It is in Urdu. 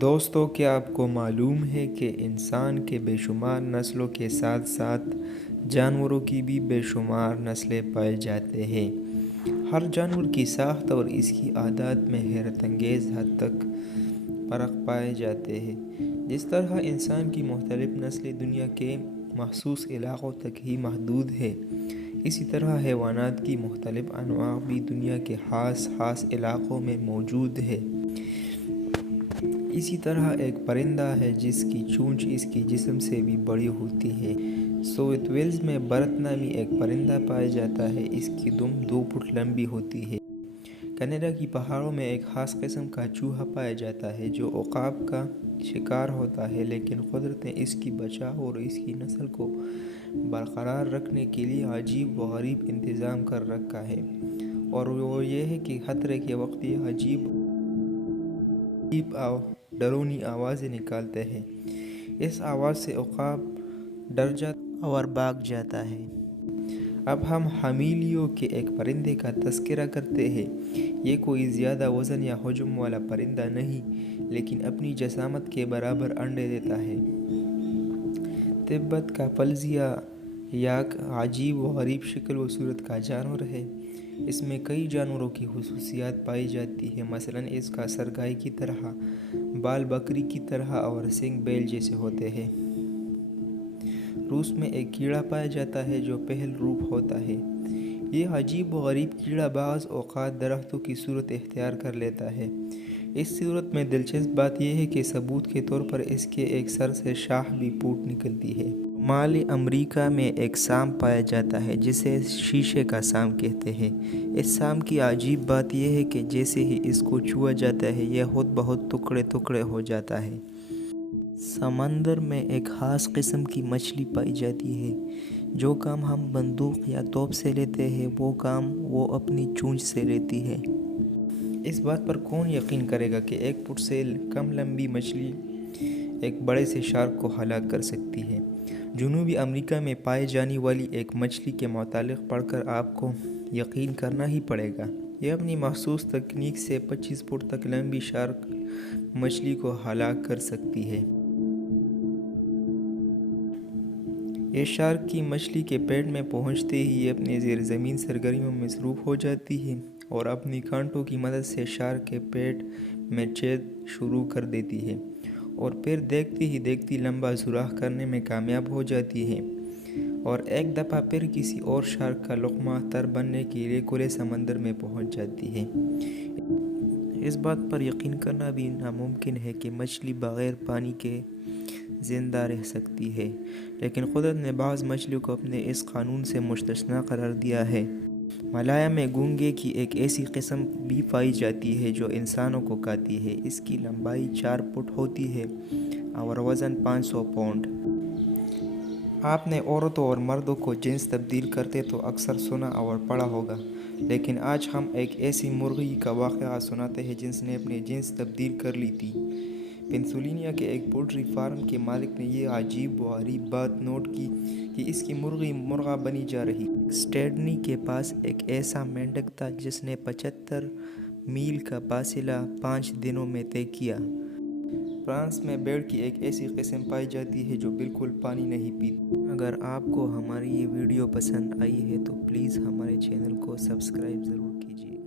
دوستو، کیا آپ کو معلوم ہے کہ انسان کے بے شمار نسلوں کے ساتھ ساتھ جانوروں کی بھی بے شمار نسلیں پائے جاتے ہیں۔ ہر جانور کی ساخت اور اس کی عادات میں حیرت انگیز حد تک فرق پائے جاتے ہیں۔ جس طرح انسان کی مختلف نسلیں دنیا کے مخصوص علاقوں تک ہی محدود ہیں، اسی طرح حیوانات کی مختلف انواع بھی دنیا کے خاص علاقوں میں موجود ہیں۔ اسی طرح ایک پرندہ ہے جس کی چونچ اس کے جسم سے بھی بڑی ہوتی ہے۔ ساؤتھ ویلز میں برت نامی ایک پرندہ پایا جاتا ہے، اس کی دم 2 فٹ لمبی ہوتی ہے۔ کینیڈا کی پہاڑوں میں ایک خاص قسم کا چوہا پایا جاتا ہے جو عقاب کا شکار ہوتا ہے، لیکن قدرت نے اس کی بچاؤ اور اس کی نسل کو برقرار رکھنے کے لیے عجیب و غریب انتظام کر رکھا ہے، اور وہ یہ ہے کہ خطرے کے وقت یہ عجیب ڈرونی آوازیں نکالتے ہیں۔ اس آواز سے عقاب ڈر جاتا اور بھاگ جاتا ہے۔ اب ہم ہمیلیو کے ایک پرندے کا تذکرہ کرتے ہیں۔ یہ کوئی زیادہ وزن یا حجم والا پرندہ نہیں، لیکن اپنی جسامت کے برابر انڈے دیتا ہے۔ تبت کا پلزیا یاک عجیب و غریب شکل و صورت کا جانور ہے۔ اس میں کئی جانوروں کی خصوصیات پائی جاتی ہیں، مثلاً اس کا سر گائے کی طرح، بال بکری کی طرح اور سینگ بیل جیسے ہوتے ہیں۔ روس میں ایک کیڑا پایا جاتا ہے جو پہل روپ ہوتا ہے۔ یہ عجیب و غریب کیڑا بعض اوقات درختوں کی صورت اختیار کر لیتا ہے۔ اس صورت میں دلچسپ بات یہ ہے کہ ثبوت کے طور پر اس کے ایک سر سے شاخ بھی پھوٹ نکلتی ہے۔ شمالی امریکہ میں ایک سانپ پایا جاتا ہے جسے شیشے کا سانپ کہتے ہیں۔ اس سانپ کی عجیب بات یہ ہے کہ جیسے ہی اس کو چھوا جاتا ہے یہ خود بہت ٹکڑے ہو جاتا ہے۔ سمندر میں ایک خاص قسم کی مچھلی پائی جاتی ہے۔ جو کام ہم بندوق یا توپ سے لیتے ہیں وہ کام وہ اپنی چونچ سے لیتی ہے۔ اس بات پر کون یقین کرے گا کہ 1 فٹ سے کم لمبی مچھلی ایک بڑے سے شارک کو ہلاک کر سکتی ہے؟ جنوبی امریکہ میں پائے جانے والی ایک مچھلی کے متعلق پڑھ کر آپ کو یقین کرنا ہی پڑے گا۔ یہ اپنی مخصوص تکنیک سے 25 فٹ تک لمبی شارک مچھلی کو ہلاک کر سکتی ہے۔ یہ شارک کی مچھلی کے پیٹ میں پہنچتے ہی یہ اپنے زیر زمین سرگرمیوں میں مصروف ہو جاتی ہے اور اپنی کانٹوں کی مدد سے شارک کے پیٹ میں چھید شروع کر دیتی ہے، اور پھر دیکھتی ہی دیکھتی لمبا سوراخ کرنے میں کامیاب ہو جاتی ہے، اور ایک دفعہ پھر کسی اور شارک کا لقمہ تر بننے کے لیے کھلے سمندر میں پہنچ جاتی ہے۔ اس بات پر یقین کرنا بھی ناممکن ہے کہ مچھلی بغیر پانی کے زندہ رہ سکتی ہے، لیکن قدرت نے بعض مچھلیوں کو اپنے اس قانون سے مستثنیٰ قرار دیا ہے۔ ملایا میں گونگے کی ایک ایسی قسم بھی پائی جاتی ہے جو انسانوں کو کھاتی ہے۔ اس کی لمبائی 4 فٹ ہوتی ہے اور وزن 500 پاؤنڈ۔ آپ نے عورتوں اور مردوں کو جنس تبدیل کرتے تو اکثر سنا اور پڑھا ہوگا، لیکن آج ہم ایک ایسی مرغی کا واقعہ سناتے ہیں جس نے اپنی جنس تبدیل کر لی تھی۔ پینسلوینیا کے ایک پولٹری فارم کے مالک نے یہ عجیب و غریب بات نوٹ کی کہ اس کی مرغی مرغا بنی جا رہی۔ سڈنی کے پاس ایک ایسا مینڈک تھا جس نے 75 میل کا فاصلہ 5 دنوں میں طے کیا۔ فرانس میں بھیڑ کی ایک ایسی قسم پائی جاتی ہے جو بالکل پانی نہیں پیتی۔ اگر آپ کو ہماری یہ ویڈیو پسند آئی ہے تو پلیز ہمارے چینل کو سبسکرائب ضرور کیجیے۔